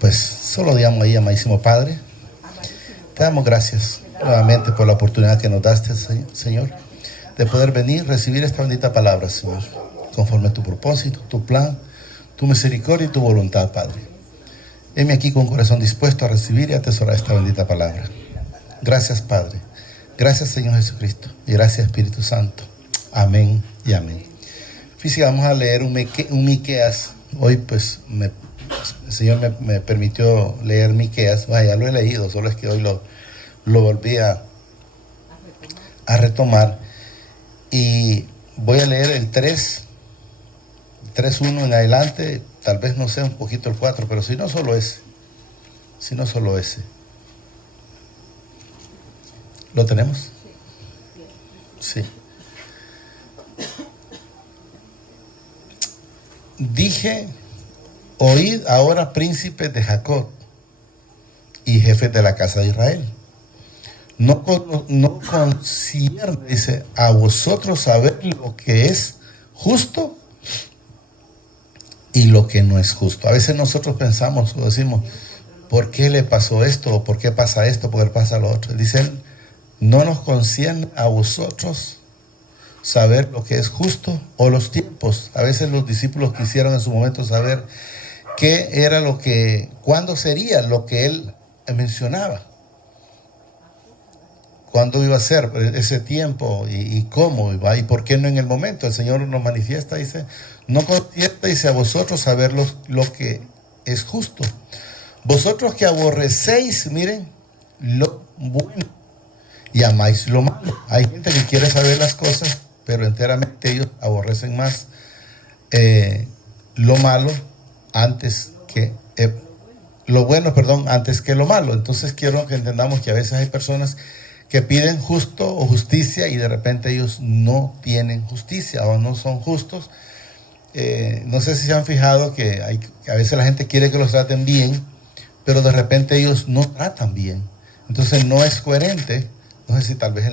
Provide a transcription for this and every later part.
Pues solo digamos ahí, amadísimo Padre, te damos gracias nuevamente por la oportunidad que nos daste, Señor, de poder venir, recibir esta bendita palabra, Señor, conforme a tu propósito, tu plan, tu misericordia y tu voluntad, Padre. Heme aquí con corazón dispuesto a recibir y atesorar esta bendita palabra. Gracias, Padre. Gracias, Señor Jesucristo. Y gracias, Espíritu Santo. Amén y amén. Física, vamos a leer un Miqueas. Hoy, pues, el Señor me permitió leer Miqueas. Ya lo he leído, solo es que hoy lo volví a retomar. Y voy a leer el 3:1 en adelante. Tal vez no sea un poquito el 4, pero si no solo ese. ¿Lo tenemos? Sí. Dije, oíd ahora príncipes de Jacob y jefes de la casa de Israel. No concierne, dice, a vosotros saber lo que es justo y lo que no es justo. A veces nosotros pensamos o decimos, ¿por qué le pasó esto? ¿O por qué pasa esto? ¿Por qué pasa lo otro? Dice él, no nos concierne a vosotros saber lo que es justo o los tiempos. A veces los discípulos quisieron en su momento saber qué era cuándo sería lo que él mencionaba. ¿Cuándo iba a ser ese tiempo y cómo iba? ¿Y por qué no en el momento? El Señor nos manifiesta, dice, no concierne, dice, a vosotros saber lo que es justo. Vosotros que aborrecéis, miren, lo bueno y amáis lo malo. Hay gente que quiere saber las cosas, pero enteramente ellos aborrecen más lo malo antes que lo bueno, antes que lo malo. Entonces quiero que entendamos que a veces hay personas que piden justo o justicia y de repente ellos no tienen justicia o no son justos. No sé si se han fijado que a veces la gente quiere que los traten bien, pero de repente ellos no tratan bien. Entonces no es coherente. No sé si tal vez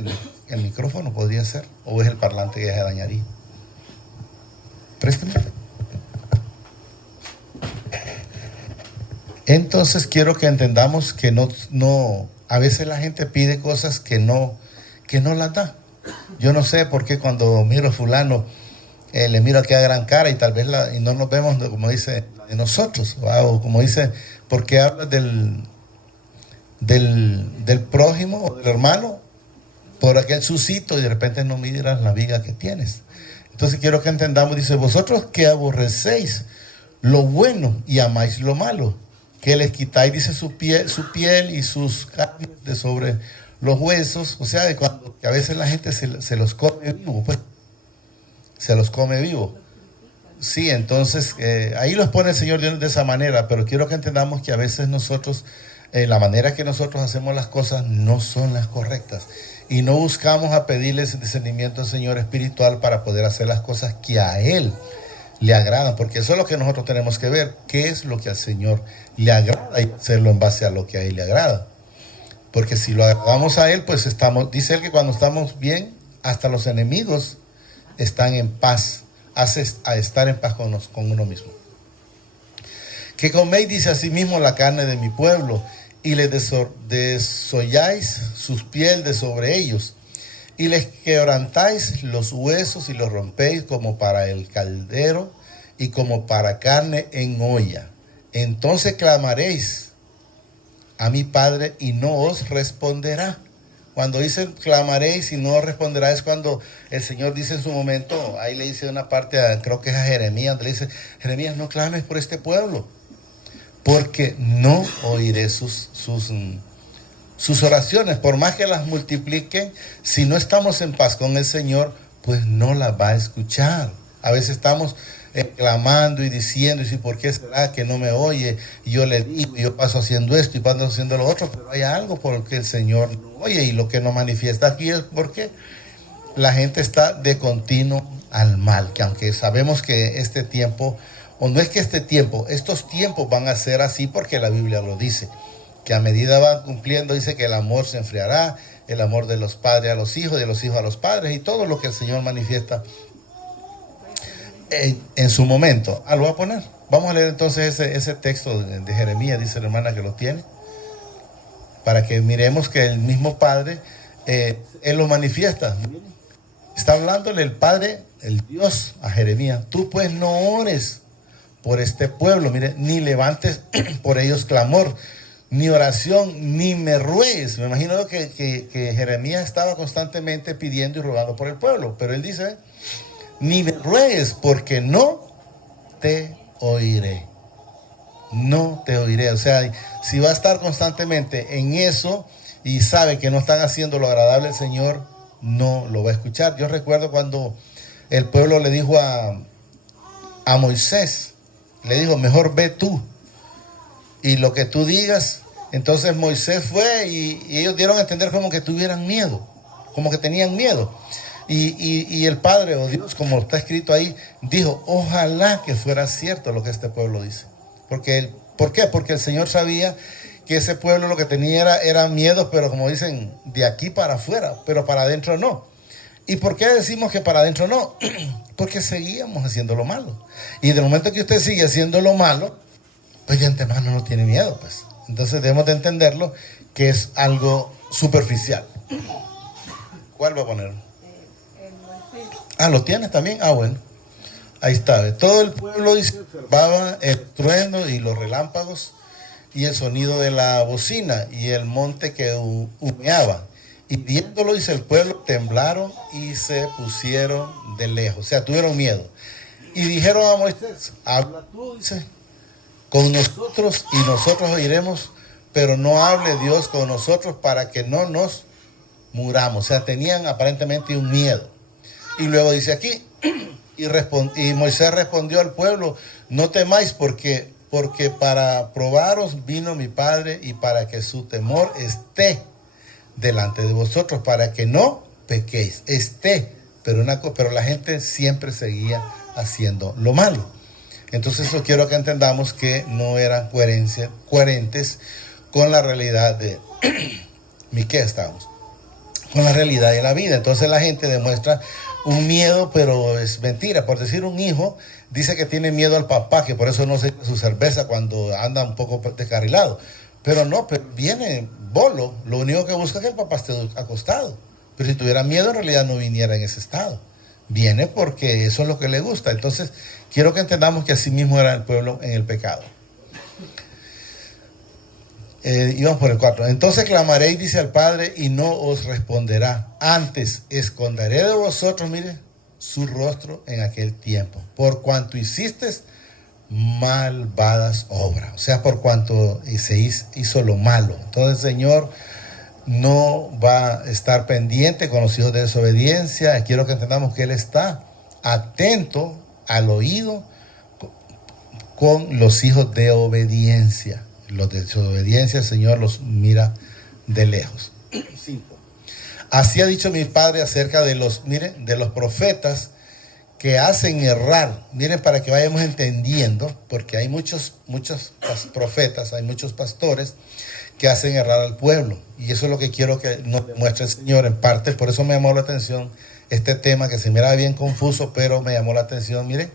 el micrófono podría ser, o es el parlante que ya se dañaría. Préstame. Entonces quiero que entendamos que a veces la gente pide cosas que no las da. Yo no sé por qué cuando miro a fulano, le miro aquella gran cara y tal vez y no nos vemos como dice de nosotros, o como dice, ¿por qué hablas del prójimo o del hermano por aquel sucito y de repente no miras la viga que tienes? Entonces quiero que entendamos, dice, vosotros que aborrecéis lo bueno y amáis lo malo, que les quitáis, dice, su piel y sus carnes de sobre los huesos, o sea, de cuando a veces la gente se los come vivo, pues, se los come vivo. Sí, entonces ahí los pone el Señor de esa manera, pero quiero que entendamos que a veces nosotros, la manera que nosotros hacemos las cosas no son las correctas. Y no buscamos a pedirle ese discernimiento al Señor espiritual para poder hacer las cosas que a Él le agradan, porque eso es lo que nosotros tenemos que ver, qué es lo que al Señor le agrada y hacerlo en base a lo que a Él le agrada. Porque si lo agradamos a Él, pues dice Él que cuando estamos bien, hasta los enemigos están en paz, hace a estar en paz con uno mismo. Que coméis, dice asimismo, la carne de mi pueblo, y les desolláis sus pieles de sobre ellos, y les quebrantáis los huesos y los rompéis como para el caldero y como para carne en olla. Entonces clamaréis a mi Padre y no os responderá. Cuando dice clamaréis y no os responderá es cuando el Señor dice en su momento, ahí le dice una parte, creo que es a Jeremías, donde le dice, Jeremías, no clames por este pueblo, porque no oiré sus oraciones, por más que las multipliquen, si no estamos en paz con el Señor, pues no las va a escuchar. A veces estamos clamando y diciendo, y si por qué será que no me oye, y yo le digo, y yo paso haciendo esto y paso haciendo lo otro, pero hay algo por lo que el Señor no oye, y lo que nos manifiesta aquí es porque la gente está de continuo al mal, que aunque sabemos que este tiempo, o no es que estos tiempos van a ser así porque la Biblia lo dice, que a medida van cumpliendo, dice que el amor se enfriará, el amor de los padres a los hijos, de los hijos a los padres, y todo lo que el Señor manifiesta en su momento. Lo voy a poner. Vamos a leer entonces ese texto de Jeremías, dice la hermana que lo tiene, para que miremos que el mismo Padre, Él lo manifiesta. Está hablándole el Padre, el Dios, a Jeremías. Tú pues no ores por este pueblo, mire, ni levantes por ellos clamor, ni oración, ni me ruegues. Me imagino que Jeremías estaba constantemente pidiendo y rogando por el pueblo, pero él dice, ni me ruegues, porque no te oiré. No te oiré. O sea, si va a estar constantemente en eso y sabe que no están haciendo lo agradable al Señor, no lo va a escuchar. Yo recuerdo cuando el pueblo le dijo a Moisés, le dijo, mejor ve tú y lo que tú digas. Entonces Moisés fue y ellos dieron a entender como que tuvieran miedo, como que tenían miedo. Y el Padre o Dios, como está escrito ahí, dijo, ojalá que fuera cierto lo que este pueblo dice. ¿Por qué? Porque el Señor sabía que ese pueblo lo que tenía era miedo, pero como dicen, de aquí para afuera, pero para adentro no. ¿Y por qué decimos que para adentro no? Porque seguíamos haciendo lo malo. Y del momento que usted sigue haciendo lo malo, pues de antemano no tiene miedo, pues. Entonces debemos de entenderlo que es algo superficial. ¿Cuál va a poner? Ah, ¿lo tienes también? Ah, bueno. Ahí está. Todo el pueblo observaba el trueno y los relámpagos y el sonido de la bocina y el monte que humeaba. Y viéndolo, dice, el pueblo temblaron y se pusieron de lejos. O sea, tuvieron miedo. Y dijeron a Moisés, habla tú, dice, con nosotros y nosotros oiremos, pero no hable Dios con nosotros para que no nos muramos. O sea, tenían aparentemente un miedo. Y luego dice aquí, y Moisés respondió al pueblo, no temáis porque para probaros vino mi Padre y para que su temor esté delante de vosotros, para que no pequéis, pero la gente siempre seguía haciendo lo malo. Entonces eso quiero que entendamos que no eran coherentes con la realidad de ¿qué estamos? Con la realidad de la vida. Entonces la gente demuestra un miedo, pero es mentira. Por decir, un hijo dice que tiene miedo al papá, que por eso no se echa su cerveza cuando anda un poco descarrilado. Pero no, pero viene bolo, lo único que busca es que el papá esté acostado. Pero si tuviera miedo, en realidad no viniera en ese estado. Viene porque eso es lo que le gusta. Entonces, quiero que entendamos que así mismo era el pueblo en el pecado. Íbamos por el 4. Entonces clamaréis, dice al Padre, y no os responderá. Antes esconderé de vosotros, mire, su rostro en aquel tiempo. Por cuanto hiciste malvadas obras. O sea, por cuanto se hizo lo malo. Entonces el Señor no va a estar pendiente con los hijos de desobediencia. Quiero que entendamos que Él está atento al oído con los hijos de obediencia. Los de desobediencia, el Señor los mira de lejos. 5. Así ha dicho mi Padre acerca de los profetas que hacen errar. Miren, para que vayamos entendiendo, porque hay muchos profetas, hay muchos pastores que hacen errar al pueblo. Y eso es lo que quiero que nos demuestre el Señor en parte. Por eso me llamó la atención este tema, que se miraba bien confuso, pero me llamó la atención. Miren,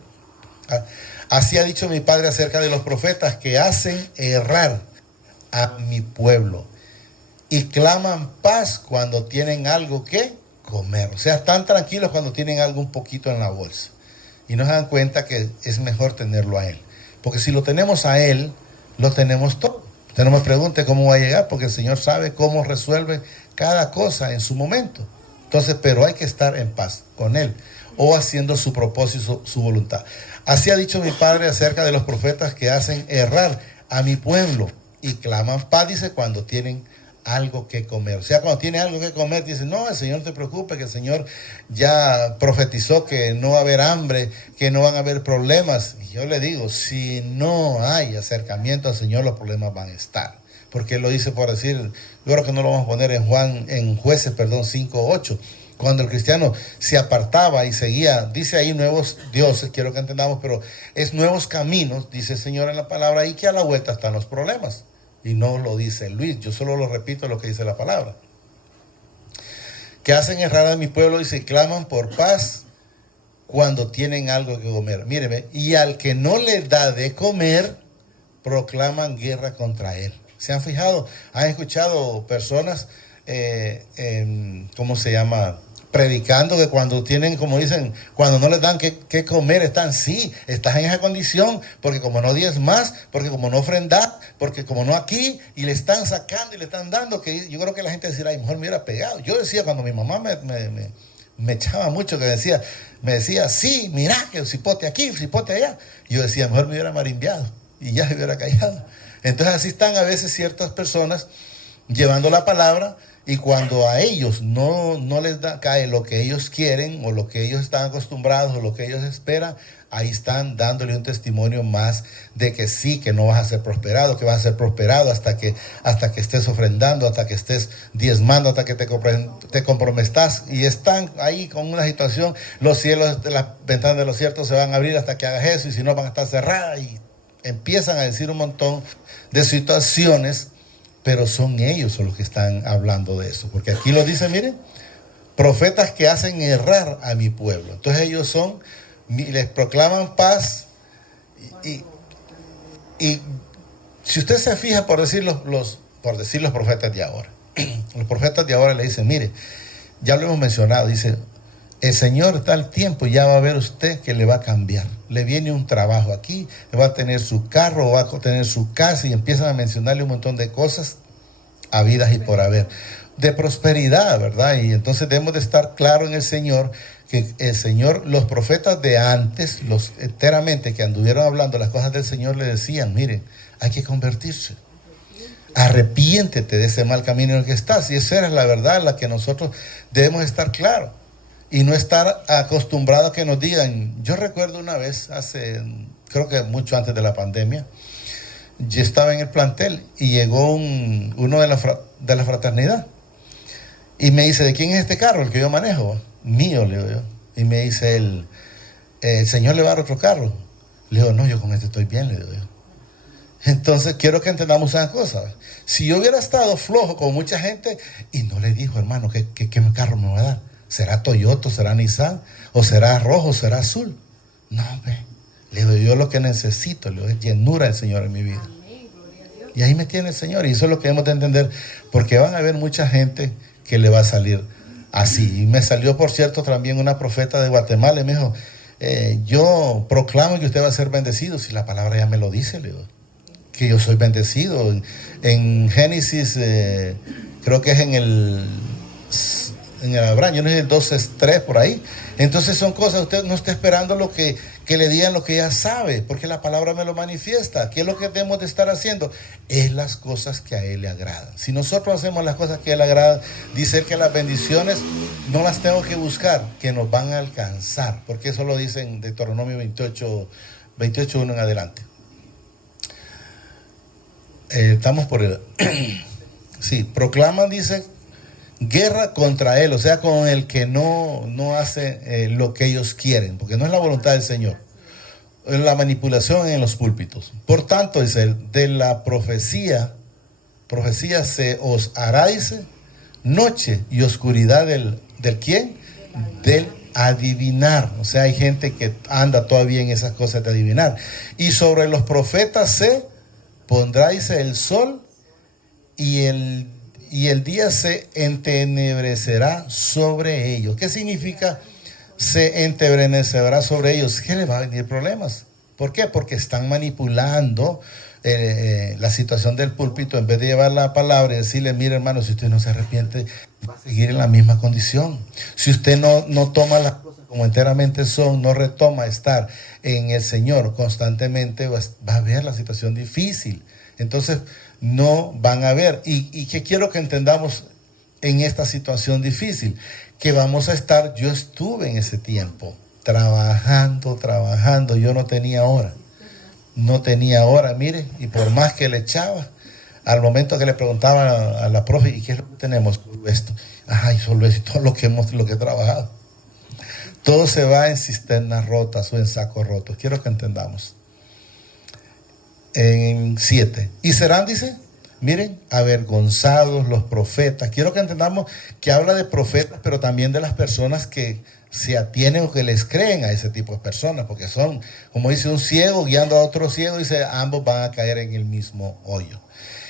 así ha dicho mi Padre acerca de los profetas que hacen errar a mi pueblo y claman paz cuando tienen algo que comer. O sea, están tranquilos cuando tienen algo un poquito en la bolsa y no se dan cuenta que es mejor tenerlo a Él, porque si lo tenemos a Él, lo tenemos todo. Usted no me pregunte cómo va a llegar, porque el Señor sabe cómo resuelve cada cosa en su momento. Entonces, pero hay que estar en paz con Él o haciendo su propósito, su voluntad. Así ha dicho mi Padre acerca de los profetas que hacen errar a mi pueblo y claman paz, dice, cuando tienen algo que comer. O sea, cuando tiene algo que comer, dice, no, el Señor no te preocupe, que el Señor ya profetizó que no va a haber hambre, que no van a haber problemas. Y yo le digo, si no hay acercamiento al Señor, los problemas van a estar. Porque Él lo dice, por decir, yo creo que no lo vamos a poner en Jueces 5:8. Cuando el cristiano se apartaba y seguía, dice ahí nuevos dioses, quiero que entendamos, pero es nuevos caminos, dice el Señor en la palabra, y que a la vuelta están los problemas. Y no lo dice Luis, yo solo lo repito lo que dice la palabra. Que hacen errar a mi pueblo y se claman por paz cuando tienen algo que comer. Míreme, y al que no le da de comer, proclaman guerra contra él. ¿Se han fijado? ¿Han escuchado personas, ¿cómo se llama? Predicando que cuando tienen, como dicen, cuando no les dan que comer, estás en esa condición, porque como no diezmas, porque como no ofrendas, porque como no aquí, y le están sacando y le están dando, que yo creo que la gente decirá, ay, mejor me hubiera pegado. Yo decía, cuando mi mamá me echaba mucho, me decía, sí, mira, que un cipote aquí, un cipote allá. Yo decía, mejor me hubiera marimbeado y ya se hubiera callado. Entonces así están a veces ciertas personas llevando la palabra, y cuando a ellos no les cae lo que ellos quieren o lo que ellos están acostumbrados o lo que ellos esperan, ahí están dándole un testimonio más de que sí, que no vas a ser prosperado, que vas a ser prosperado hasta que estés ofrendando, hasta que estés diezmando, hasta que te comprometas, y están ahí con una situación, los cielos, las ventanas de los cielos se van a abrir hasta que hagas eso, y si no van a estar cerradas, y empiezan a decir un montón de situaciones. Pero son ellos los que están hablando de eso. Porque aquí lo dice, miren, profetas que hacen errar a mi pueblo. Entonces ellos les proclaman paz. Y si usted se fija, por decir los profetas de ahora. Los profetas de ahora le dicen, mire, ya lo hemos mencionado, dice, el Señor está al tiempo, ya va a ver usted que le va a cambiar. Le viene un trabajo aquí, va a tener su carro, va a tener su casa, y empiezan a mencionarle un montón de cosas habidas y por haber, de prosperidad, ¿verdad? Y entonces debemos de estar claro en el Señor, que el Señor, los profetas de antes, los enteramente que anduvieron hablando las cosas del Señor, le decían, mire, hay que convertirse. Arrepiéntete de ese mal camino en el que estás. Y esa era la verdad, la que nosotros debemos estar claros. Y no estar acostumbrados a que nos digan. Yo recuerdo una vez, creo que mucho antes de la pandemia, yo estaba en el plantel y llegó uno de la fraternidad. Y me dice, ¿de quién es este carro? El que yo manejo. Mío, le digo yo. Y me dice el señor le va a dar otro carro. Le digo, no, yo con este estoy bien, le digo yo. Entonces quiero que entendamos una cosa. Si yo hubiera estado flojo con mucha gente y no le dijo, hermano, ¿qué carro me va a dar? ¿Será Toyota, será Nissan, o será rojo, o será azul? No, le doy yo lo que necesito, le doy llenura del Señor en mi vida. Y ahí me tiene el Señor, y eso es lo que debemos de entender, porque van a haber mucha gente que le va a salir así. Y me salió, por cierto, también una profeta de Guatemala, y me dijo, yo proclamo que usted va a ser bendecido, si la palabra ya me lo dice, le digo, que yo soy bendecido. En Génesis, creo que es en el Abraham, yo no sé, el 12:3 por ahí. Entonces son cosas, usted no está esperando lo que le digan lo que ya sabe, porque la palabra me lo manifiesta. ¿Qué es lo que debemos de estar haciendo? Es las cosas que a Él le agradan. Si nosotros hacemos las cosas que a Él le agradan, dice que las bendiciones no las tengo que buscar, que nos van a alcanzar, porque eso lo dice en Deuteronomio 28:1 en adelante. Estamos por el... sí, proclaman, dice, guerra contra él, o sea, con el que no hace lo que ellos quieren, porque no es la voluntad del Señor. La manipulación en los púlpitos. Por tanto, dice él, de la profecía se os hará, dice, noche y oscuridad del ¿quién? Del adivinar. O sea, hay gente que anda todavía en esas cosas de adivinar. Y sobre los profetas se pondrá, dice, el sol y el día se entenebrecerá sobre ellos. ¿Qué significa se entenebrecerá sobre ellos? Que les va a venir problemas. ¿Por qué? Porque están manipulando la situación del púlpito. En vez de llevar la palabra y decirle, mire, hermano, si usted no se arrepiente, va a seguir en la misma condición. Si usted no toma las cosas como enteramente son, no retoma estar en el Señor constantemente, va a ver la situación difícil. Entonces no van a ver. Y que quiero que entendamos en esta situación difícil, que vamos a estar, yo estuve en ese tiempo trabajando, yo no tenía hora, mire, y por más que le echaba, al momento que le preguntaba a la profe, ¿y qué es lo que tenemos? Esto, ay, solo es todo lo que he trabajado. Todo se va en cisternas rotas o en sacos rotos. Quiero que entendamos. En 7. Y serán, dice, Miren, avergonzados los profetas. Quiero que entendamos que habla de profetas, pero también de las personas que se atienen o que les creen a ese tipo de personas, porque son, como dice, un ciego guiando a otro ciego, dice, ambos van a caer en el mismo hoyo.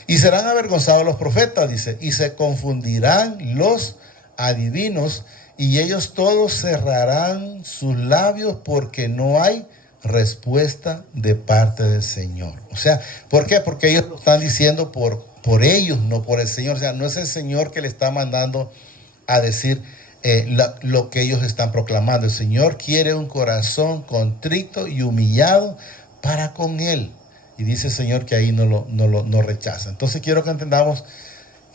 Y serán avergonzados los profetas, dice, y se confundirán los adivinos, y ellos todos cerrarán sus labios porque no hay respuesta de parte del Señor. O sea, ¿por qué? Porque ellos lo están diciendo por ellos, no por el Señor. O sea, no es el Señor que le está mandando a decir lo que ellos están proclamando. El Señor quiere un corazón contrito y humillado para con Él. Y dice el Señor que ahí no rechaza. Entonces quiero que entendamos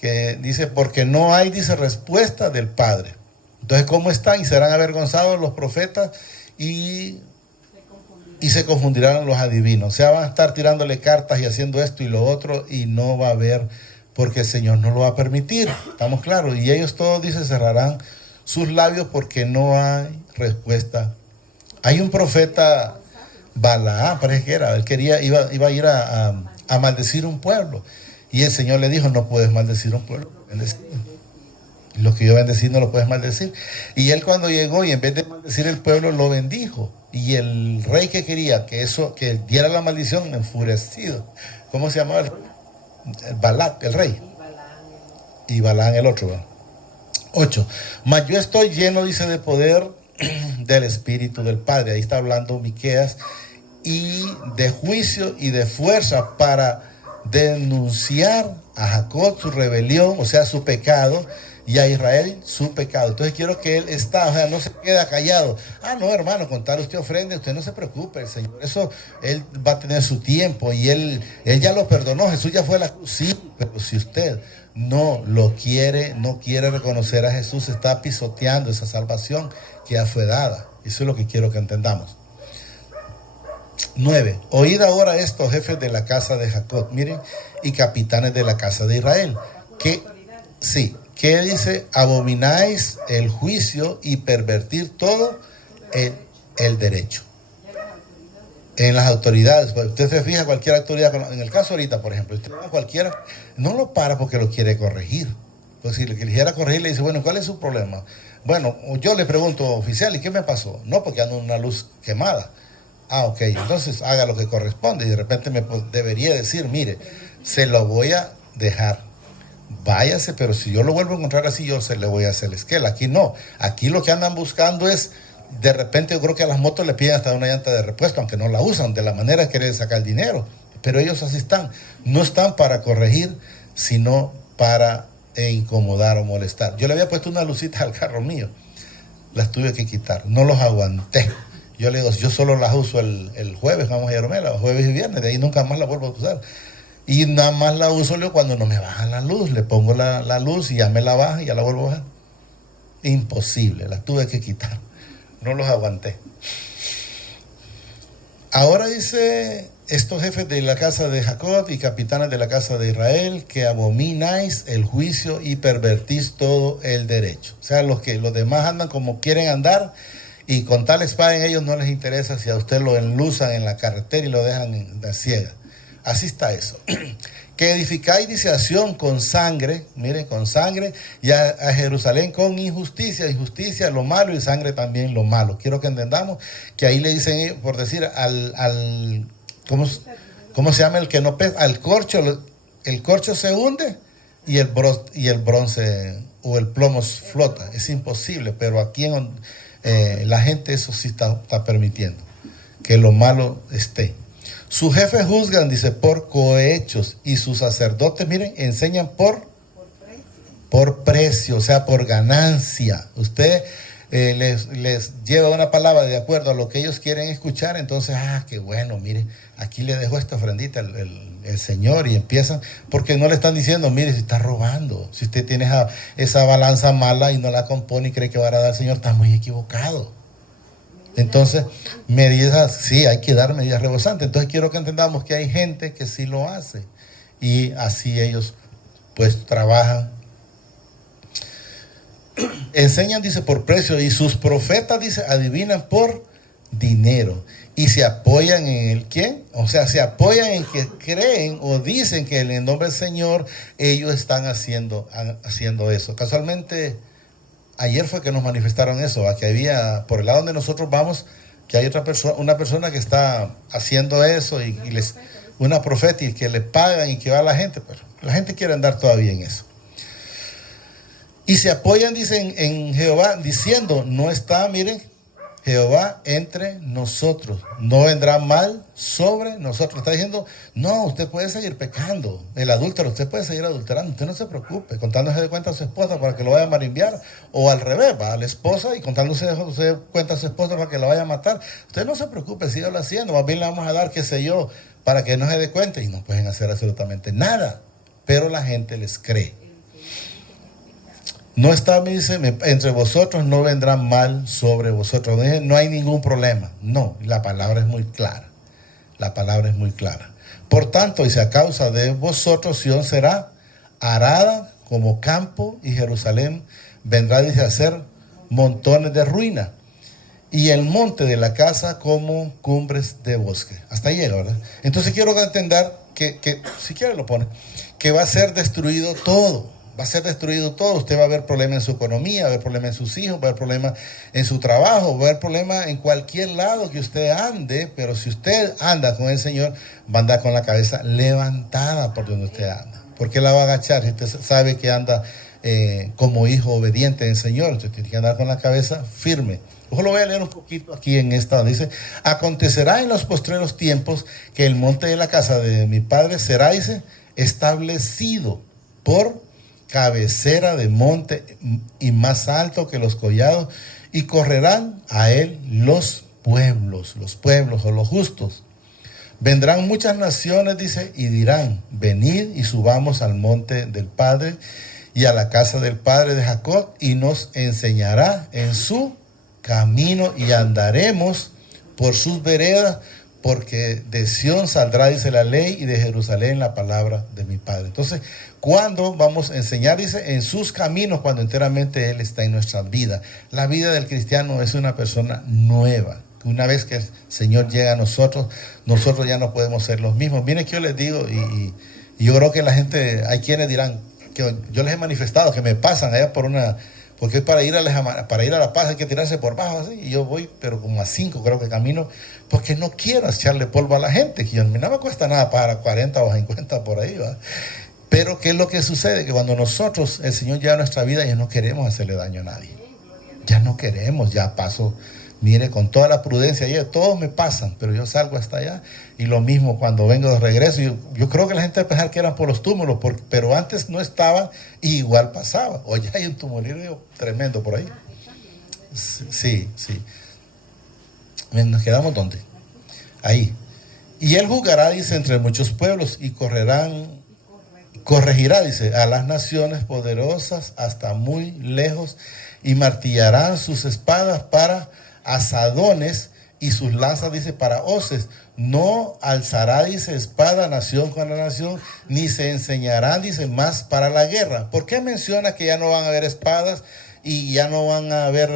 que dice, porque no hay, dice, respuesta del Padre. Entonces, ¿cómo están? Y serán avergonzados los profetas y se confundirán los adivinos. O sea, van a estar tirándole cartas y haciendo esto y lo otro y no va a haber, porque el Señor no lo va a permitir. Estamos claros. Y ellos todos, dice, cerrarán sus labios porque no hay respuesta. Hay un profeta, Balaam, parece que era, él iba a ir a maldecir un pueblo. Y el Señor le dijo, no puedes maldecir un pueblo. Lo que yo bendecí no lo puedes maldecir. Y él cuando llegó y en vez de maldecir el pueblo lo bendijo. Y el rey que quería que diera la maldición, enfurecido. ¿Cómo se llamaba el rey? Balac, el rey. Y Balaam el otro. ¿verdad? 8. Mas yo estoy lleno, dice, de poder del Espíritu del Padre. Ahí está hablando Miqueas. Y de juicio y de fuerza para denunciar a Jacob su rebelión, o sea, su pecado, y a Israel su pecado. Entonces quiero que él no se queda callado. No, hermano, contar usted ofrenda, usted no se preocupe, el Señor, eso, él va a tener su tiempo, y él ya lo perdonó, Jesús ya fue a la cruz, sí, pero si usted no quiere reconocer a Jesús, está pisoteando esa salvación que ya fue dada. Eso es lo que quiero que entendamos. 9. Oíd ahora estos jefes de la casa de Jacob, miren, y capitanes de la casa de Israel, que dice, abomináis el juicio y pervertir todo el derecho. En las autoridades, usted se fija cualquier autoridad, en el caso ahorita, por ejemplo, usted va a cualquiera, no lo para porque lo quiere corregir. Pues si le quisiera corregir, le dice, bueno, ¿cuál es su problema? Bueno, yo le pregunto, oficial, ¿y qué me pasó? No, porque ando en una luz quemada. Ok, entonces haga lo que corresponde, y de repente me debería decir, mire, se lo voy a dejar, váyase, pero si yo lo vuelvo a encontrar así, yo se le voy a hacer esquela. Aquí no, aquí lo que andan buscando es, de repente yo creo que a las motos le piden hasta una llanta de repuesto, aunque no la usan, de la manera que quieren sacar dinero, pero ellos así están, no están para corregir, sino para incomodar o molestar. Yo le había puesto una lucita al carro mío, las tuve que quitar, no los aguanté. Yo le digo, yo solo las uso el jueves, vamos a Yaromela, jueves y viernes, de ahí nunca más la vuelvo a usar. Y nada más la uso cuando no me bajan la luz, le pongo la luz y ya me la baja y ya la vuelvo a bajar. Imposible, las tuve que quitar, no los aguanté. Ahora dice, estos jefes de la casa de Jacob y capitanes de la casa de Israel, que abomináis el juicio y pervertís todo el derecho. O sea, los demás andan como quieren andar, y con tal espada en ellos no les interesa si a usted lo enluzan en la carretera y lo dejan en la ciega. Así está eso. Que edificáis, dice, a Sión con sangre, miren, con sangre, y a Jerusalén con injusticia, lo malo, y sangre también lo malo. Quiero que entendamos que ahí le dicen ellos, por decir, ¿cómo se llama el que no pesa? Al corcho, el corcho se hunde y el bronce o el plomo flota. Es imposible, pero aquí la gente eso sí está permitiendo, que lo malo esté. Sus jefes juzgan, dice, por cohechos, y sus sacerdotes, miren, enseñan por precio, o sea, por ganancia. Usted les lleva una palabra de acuerdo a lo que ellos quieren escuchar, entonces, qué bueno, mire, aquí le dejo esta ofrendita el Señor, y empiezan, porque no le están diciendo, mire, si está robando, si usted tiene esa balanza mala y no la compone y cree que va a dar al Señor, está muy equivocado. Entonces, hay que dar medidas rebosantes. Entonces quiero que entendamos que hay gente que sí lo hace, y así ellos pues trabajan. Enseñan, dice, por precio, y sus profetas, dice, adivinan por dinero. Y se apoyan en el ¿quién? O sea, se apoyan en que creen o dicen que en el nombre del Señor ellos están haciendo eso. Casualmente, ayer fue que nos manifestaron eso, que había, por el lado donde nosotros vamos, que hay una persona que está haciendo eso y una profeta y que le pagan y que va a la gente, pero la gente quiere andar todavía en eso. Y se apoyan, dicen, en Jehová, diciendo, no está, miren, Jehová entre nosotros, no vendrá mal sobre nosotros. Está diciendo, no, usted puede seguir pecando. El adúltero, usted puede seguir adulterando. Usted no se preocupe, contándose de cuenta a su esposa para que lo vaya a marimbiar. O al revés, va a la esposa y contándose de cuenta a su esposa para que lo vaya a matar. Usted no se preocupe, sígalo haciendo. Más bien le vamos a dar, qué sé yo, para que no se dé cuenta. Y no pueden hacer absolutamente nada. Pero la gente les cree. No está, me dice, entre vosotros no vendrá mal sobre vosotros. No hay ningún problema. No, la palabra es muy clara. La palabra es muy clara. Por tanto, dice, a causa de vosotros, Sión será arada como campo y Jerusalén vendrá, dice, a ser montones de ruina. Y el monte de la casa como cumbres de bosque. Hasta ahí llega, ¿verdad? Entonces quiero entender que si quiere lo pone, que va a ser destruido todo. Va a ser destruido todo. Usted va a ver problemas en su economía, va a haber problemas en sus hijos, va a haber problemas en su trabajo, va a haber problemas en cualquier lado que usted ande, pero si usted anda con el Señor, va a andar con la cabeza levantada por donde usted anda. ¿Por qué la va a agachar? Si usted sabe que anda como hijo obediente del Señor, usted tiene que andar con la cabeza firme. Ojo, lo voy a leer un poquito aquí en esta. Dice, acontecerá en los postreros tiempos que el monte de la casa de mi padre será, dice, establecido por cabecera de monte y más alto que los collados, y correrán a él los pueblos o los justos. Vendrán muchas naciones, dice, y dirán, venid y subamos al monte del Padre y a la casa del Padre de Jacob, y nos enseñará en su camino y andaremos por sus veredas, porque de Sión saldrá, dice, la ley, y de Jerusalén la palabra de mi Padre. Entonces, ¿cuándo vamos a enseñar? Dice, en sus caminos, cuando enteramente Él está en nuestras vidas. La vida del cristiano es una persona nueva. Una vez que el Señor llega a nosotros, nosotros ya no podemos ser los mismos. Miren que yo les digo, y yo creo que la gente, hay quienes dirán, que yo les he manifestado, que me pasan allá por una... Porque para ir a La Paz hay que tirarse por bajo, así, y yo voy, pero como a 5 creo que camino, porque no quiero echarle polvo a la gente, que no me cuesta nada para 40 o 50 por ahí, ¿va? Pero ¿qué es lo que sucede? Que cuando nosotros, el Señor llega a nuestra vida, ya no queremos hacerle daño a nadie. Ya no queremos, ya paso, mire, con toda la prudencia, ya todos me pasan, pero yo salgo hasta allá. Y lo mismo cuando vengo de regreso, yo creo que la gente va a pensar que eran por los túmulos, pero antes no estaban y igual pasaba. Hoy ya hay un tumulito tremendo por ahí. Sí. ¿Nos quedamos dónde? Ahí. Y él juzgará, dice, entre muchos pueblos y corregirá, dice, a las naciones poderosas hasta muy lejos, y martillarán sus espadas para asadones y sus lanzas, dice, para hoces. No alzará, dice, espada nación contra nación, ni se enseñarán, dice, más para la guerra. ¿Por qué menciona que ya no van a haber espadas y ya no van a haber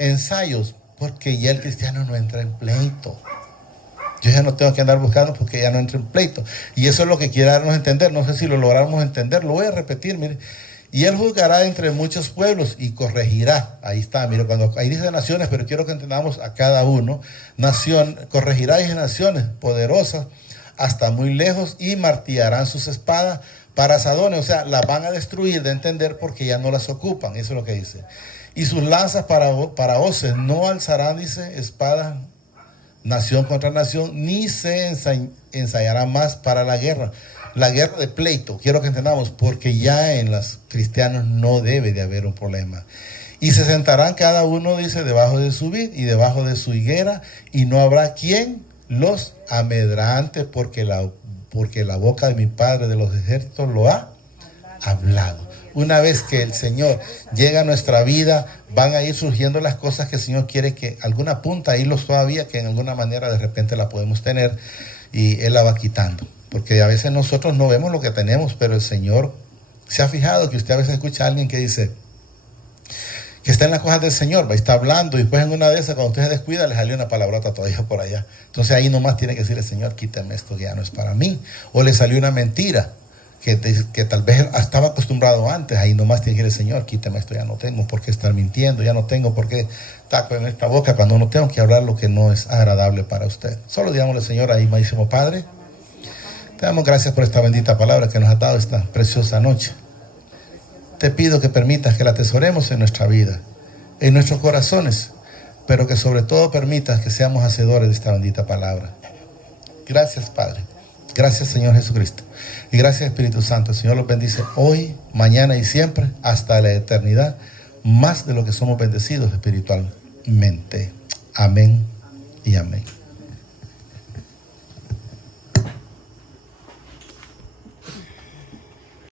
ensayos? Porque ya el cristiano no entra en pleito. Yo ya no tengo que andar buscando porque ya no entro en pleito. Y eso es lo que quiere darnos a entender. No sé si lo logramos entender. Lo voy a repetir, mire. Y él juzgará entre muchos pueblos y corregirá. Ahí está, mire, cuando ahí dice naciones, pero quiero que entendamos a cada uno. Corregirá, dice, naciones poderosas hasta muy lejos, y martillarán sus espadas para asadones. O sea, las van a destruir, de entender, porque ya no las ocupan. Eso es lo que dice. Y sus lanzas para hoces. No alzarán, dice, espadas nación contra nación, ni se ensayará más para la guerra. La guerra de pleito, quiero que entendamos, porque ya en los cristianos no debe de haber un problema. Y se sentarán cada uno, dice, debajo de su vid y debajo de su higuera, y no habrá quien los amedrante, porque la boca de mi Padre de los ejércitos lo ha hablado. Una vez que el Señor llega a nuestra vida, van a ir surgiendo las cosas que el Señor quiere, que alguna punta ahí los todavía, que en alguna manera de repente la podemos tener, y Él la va quitando. Porque a veces nosotros no vemos lo que tenemos, pero el Señor se ha fijado que usted a veces escucha a alguien que dice que está en las cosas del Señor, va, está hablando, y después en una de esas, cuando usted se descuida, le salió una palabrota todavía por allá. Entonces ahí nomás tiene que decirle, Señor, quítame esto que ya no es para mí. O le salió una mentira que tal vez estaba acostumbrado antes, ahí nomás tiene que decirle, Señor, quítame esto, ya no tengo por qué estar mintiendo, ya no tengo por qué taco en esta boca cuando no tengo que hablar lo que no es agradable para usted. Solo digámosle, Señor, ahí, amadísimo Padre, te damos gracias por esta bendita palabra que nos ha dado esta preciosa noche. Te pido que permitas que la atesoremos en nuestra vida, en nuestros corazones, pero que sobre todo permitas que seamos hacedores de esta bendita palabra. Gracias, Padre. Gracias, Señor Jesucristo. Y gracias, Espíritu Santo. El Señor los bendice hoy, mañana y siempre, hasta la eternidad, más de lo que somos bendecidos espiritualmente. Amén y amén.